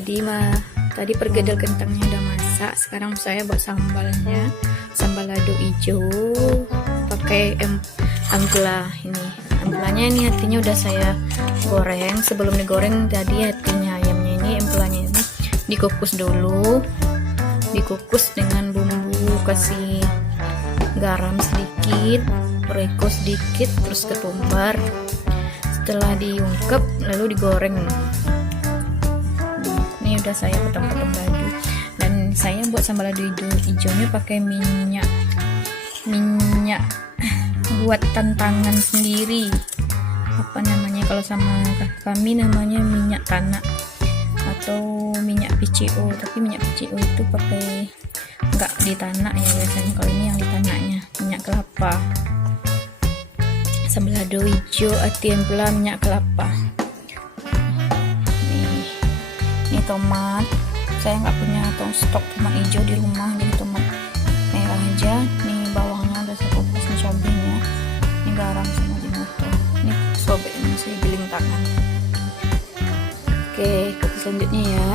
Tadi pergedel kentangnya udah masak. Sekarang saya buat sambalnya, sambal lado hijau pakai ampela. Ini ampelanya, ini hatinya udah saya goreng. Sebelum digoreng tadi hatinya ayamnya ini, ampelanya ini dikukus dulu, dikukus dengan bumbu, kasih garam sedikit, oreko sedikit, terus ketumbar. Setelah diungkep lalu digoreng. Ini udah saya potong-potong lagi, dan saya buat sambal lado hijaunya pakai minyak buatan tangan sendiri. Apa namanya, kalau sama kami namanya minyak tanah atau minyak PCO, tapi minyak PCO itu pakai enggak di tanah ya biasanya. Kalau ini yang di tanahnya minyak kelapa. Sambal lado hijau atian pula minyak kelapa. Ini tomat, saya nggak punya stok tomat hijau di rumah, jadi tomat merah aja. Nih bawangnya udah saya kupas, nih cabenya, ini garam sama jinoto, ini sobek masih giling tangan. Oke, ke selanjutnya ya.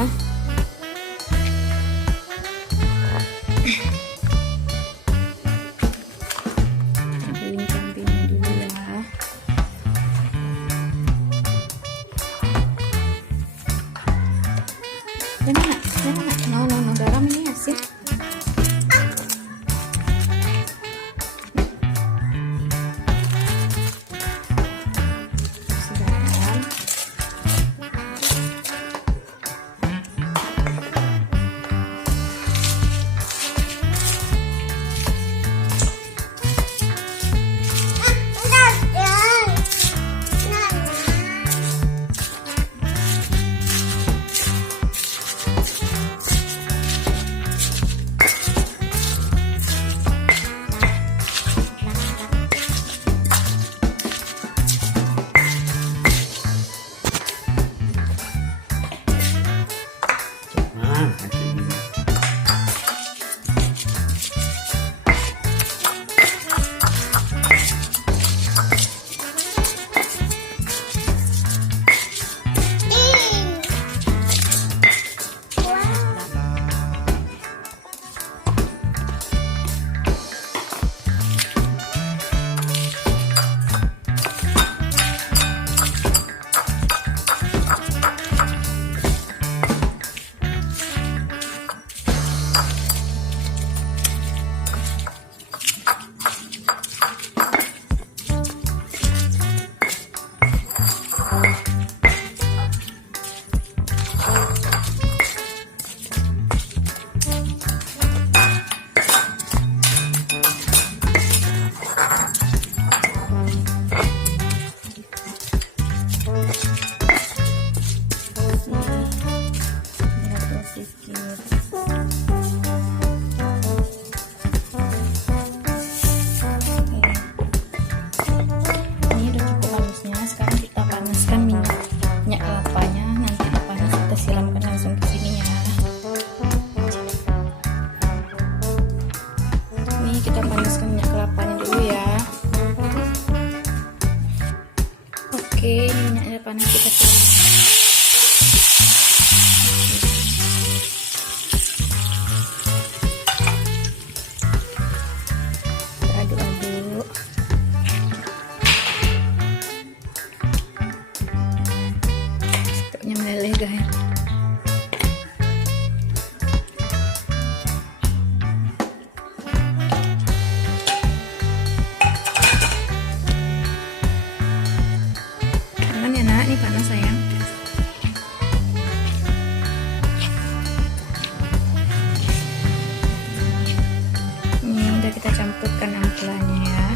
Giling cabenya dulu ya. Jangan no, garam ini asin. Garam. Kita panaskan minyak kelapanya dulu ya. Oke, ini minyaknya panas, kita tuang. Aduk-aduk. Stoknya meleleh guys. Ya nak, ini panas sayang. Ini udah kita campurkan ampelanya ya.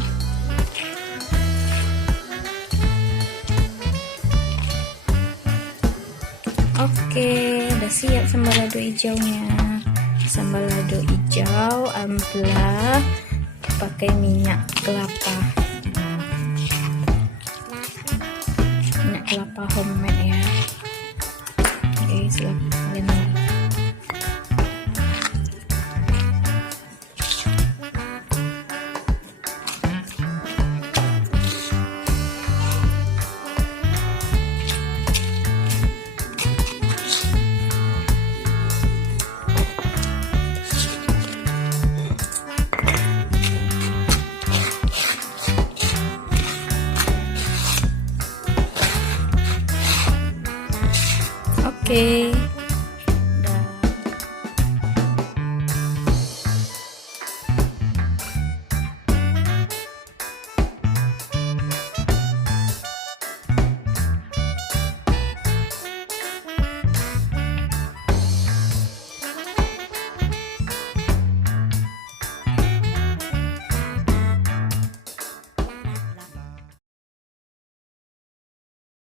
Oke, udah siap sambal lado hijaunya. Sambal lado hijau ampela pakai minyak kelapa. Kelapa homemade ya. Oke, silakan. Oke.